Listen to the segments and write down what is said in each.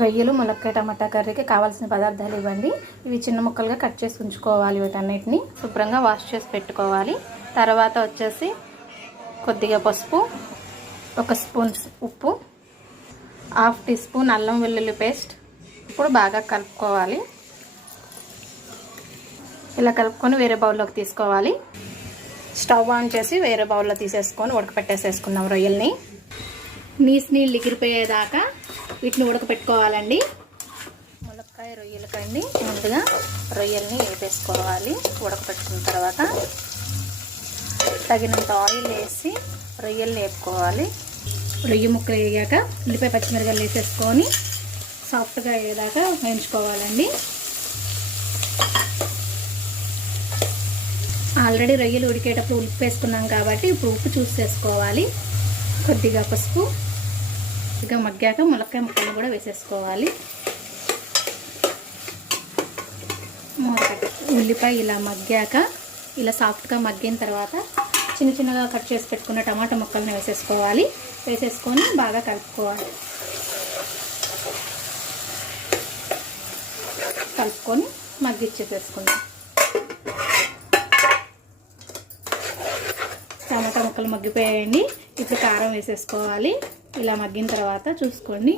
రొయ్యలు ములక్కాయ టమాటా కర్రీకి కావాల్సిన పదార్థాలు ఇవ్వండి. ఇవి చిన్న ముక్కలుగా కట్ చేసి ఉంచుకోవాలి. వీటన్నిటిని శుభ్రంగా వాష్ చేసి పెట్టుకోవాలి. తర్వాత వచ్చేసి కొద్దిగా పసుపు, 1 స్పూన్ ఉప్పు, 1/2 టీ స్పూన్ అల్లం వెల్లుల్లి పేస్ట్. ఇప్పుడు బాగా కలుపుకోవాలి. ఇలా కలుపుకొని వేరే బౌల్లోకి తీసుకోవాలి. స్టవ్ ఆన్ చేసి వేరే బౌల్లో తీసేసుకొని ఉడకపెట్టేసేసుకుందాం. రొయ్యల్ని నీళ్ళు ఎగిరిపోయేదాకా వీటిని ఉడకపెట్టుకోవాలండి. ములక్కాయ రొయ్యలకండి ముందుగా రొయ్యల్ని వేపేసుకోవాలి. ఉడకపెట్టుకున్న తర్వాత తగినంత ఆయిల్ వేసి రొయ్యల్ని వేపుకోవాలి. రొయ్య ముక్కలు వేయాక ఉల్లిపాయ పచ్చిమిరపకాయలు వేసేసుకొని సాఫ్ట్గా అయ్యేదాకా వేయించుకోవాలండి. ఆల్రెడీ రొయ్యలు ఉడికేటప్పుడు ఉప్పు వేసుకున్నాం కాబట్టి ఇప్పుడు ఉప్పు చూసేసుకోవాలి. కొద్దిగా పసుపు, కొద్దిగా మగ్గాక ములక్కాయ ముక్కలు కూడా వేసేసుకోవాలి. ఉల్లిపాయ ఇలా మగ్గాక ఇలా సాఫ్ట్గా మగ్గిన తర్వాత చిన్నగా కట్ చేసి పెట్టుకున్న టమాటా ముక్కలను వేసేసుకోవాలి. వేసేసుకొని బాగా కలుపుకోవాలి. కలుపుకొని మగ్గిచ్చేసేసుకుందాం. టమాటా ముక్కలు మగ్గిపోయాయండి. ఇప్పుడు కారం వేసేసుకోవాలి. ఇలా మగ్గిన తర్వాత చూసుకోండి.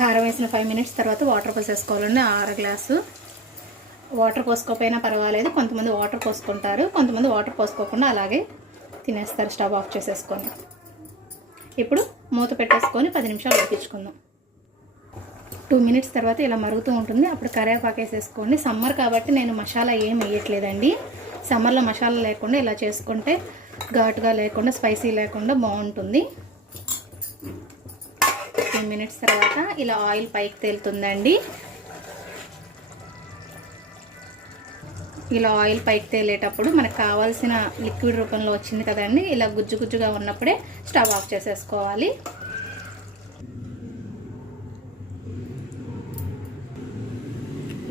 కారం వేసిన 5 మినిట్స్ తర్వాత వాటర్ పోసేసుకోవాలండి. 6 గ్లాసు వాటర్ పోసుకోకపోయినా పర్వాలేదు. కొంతమంది వాటర్ పోసుకుంటారు, కొంతమంది వాటర్ పోసుకోకుండా అలాగే తినేస్తారు స్టవ్ ఆఫ్ చేసేసుకొని. ఇప్పుడు మూత పెట్టేసుకొని 10 నిమిషాలు ఉడికించుకుందాం. 2 మినిట్స్ తర్వాత ఇలా మరుగుతూ ఉంటుంది. అప్పుడు కరివేపాకు వేసేసుకోండి. సమ్మర్ కాబట్టి నేను మసాలా ఏం వేయట్లేదండి. సమ్మర్లో మసాలా లేకుండా ఇలా చేసుకుంటే ఘాటుగా లేకుండా స్పైసీ లేకుండా బాగుంటుంది. 2 మినిట్స్ తర్వాత ఇలా ఆయిల్ పైకి తేలుతుందండి. ఇలా ఆయిల్ పైకి తేలేటప్పుడు మనకు కావాల్సిన లిక్విడ్ రూపంలో వచ్చింది కదండి. ఇలా గుజ్జుగా ఉన్నప్పుడే స్టవ్ ఆఫ్ చేసేసుకోవాలి.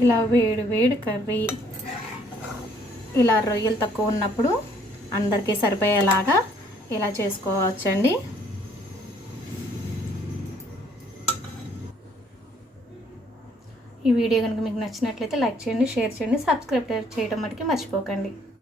ఇలా వేడి కర్రీ ఇలా రొయ్యలు తక్కువ ఉన్నప్పుడు అందరికీ సరిపోయేలాగా ఇలా చేసుకోవచ్చండి. ఈ వీడియో కనుక మీకు నచ్చినట్లయితే లైక్ చేయండి, షేర్ చేయండి, సబ్స్క్రైబ్ చేయడం మటుకు మర్చిపోకండి.